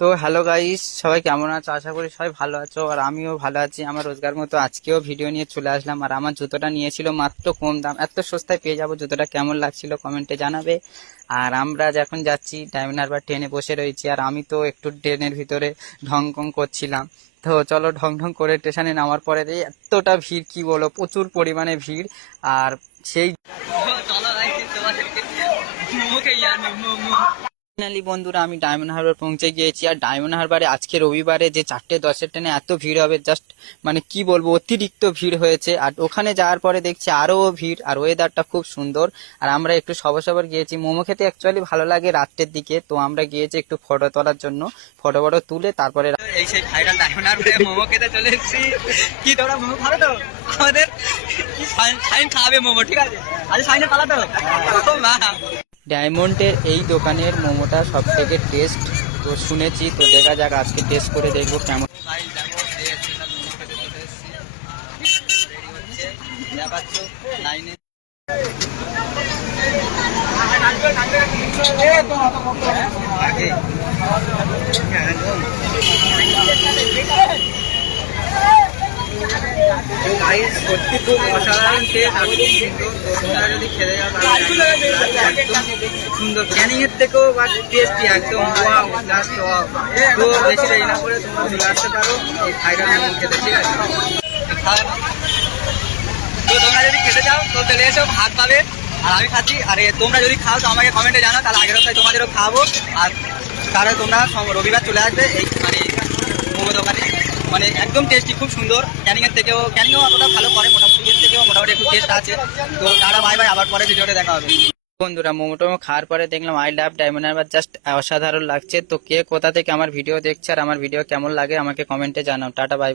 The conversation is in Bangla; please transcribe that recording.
তো হ্যালো গাইস, সবাই কেমন আছো? আশা করি সবাই ভালো আছো, আর আমিও ভালো আছি। আমার রোজগার মতো আজকেও ভিডিও নিয়ে চলে আসলাম। আর আমার জুতোটা নিয়েছিল মাত্র কম দাম, এত সস্তায় পেয়ে যাবো। জুতোটা কেমন লাগছিল কমেন্টে জানাবে। আর আমরা এখন যাচ্ছি ডায়মন্ড হারবার, ট্রেনে বসে রয়েছি। আর আমি তো একটু ট্রেনের ভিতরে ঢং কং করছিলাম। তো চলো, ঢং ঢং করে স্টেশনে নামার পরে এতটা ভিড়, কি বলো, প্রচুর পরিমাণে ভিড়। আর সেই ফাইনালি বন্ধুরা, আমি ডায়মন্ড হারবার পৌঁছে গিয়েছি। আর ডায়মন্ড হারবারে আজকে রবিবারে যে 4:10 ট্রেনে এত ভিড় হবে, জাস্ট মানে কি বলবো, অতিরিক্ত ভিড় হয়েছে। আর ওখানে যাওয়ার পরে দেখছি আরো ভিড়, আর ওয়েদারটা খুব সুন্দর। আর আমরা একটু সবার সবার গিয়েছি। মোমো খেতে অ্যাকচুয়ালি ভালো লাগে রাত্রের দিকে, তো আমরা গিয়েছি একটু ফটো তোলার জন্য। ফটো ফটো তুলে তারপরে এই সেই ভাইরাল ডায়মন্ড হারবারে মোমো খেতে চলে এসেছি। কি তোমরা মোমো খাবে তো? আমাদের সাইন খাবে মোমো, ঠিক আছে? আজ সাইনে পালাতো না। ডায়মন্ডের এই দোকানের মোমোটা সব থেকে টেস্ট তো শুনেছি, তো দেখা যাক আজকে টেস্ট করে দেখবো কেমন। সত্যি খুব অসাধারণ টেস্ট, আর খুব সুন্দর। তো তোমরা যদি খেতে যাও তাহলে একদম সুন্দর, ক্যানিং এর থেকেও টেস্টি একদম। তো বেশি দেরি না করে তোমরা চলে আসতে পারো এই ভাইরাল মোমো খেতে, ঠিক আছে? তো তোমরা যদি খেতে চাও তো চলে এসো, ভাগ পাবে। আর আমি খাচ্ছি। আর তোমরা যদি খাও তো আমাকে কমেন্টে জানাও, তাহলে আগের সপ্তাহে তোমাদেরও খাবো। আর তাহলে তোমরা রবিবার চলে আসবে এই মানে মোমো দোকানে। মানে একদম টেস্টি, খুব সুন্দর। ক্যানিংয়ের থেকেও অতটা ভালো করে, মোটামুটি এর থেকেও মোটামুটি একটু টেস্ট আছে। তো তারা বাই বাই, আবার পরে ভিডিওতে দেখা হবে। বন্ধুরা, মোমো টোমো খাওয়ার পরে দেখলাম I love diamond Harbour, just অসাধারণ লাগছে। তো কে কোথা থেকে আমার ভিডিও দেখছে আর আমার ভিডিও কেমন লাগে আমাকে কমেন্টে জানাও। Tata, bye bye.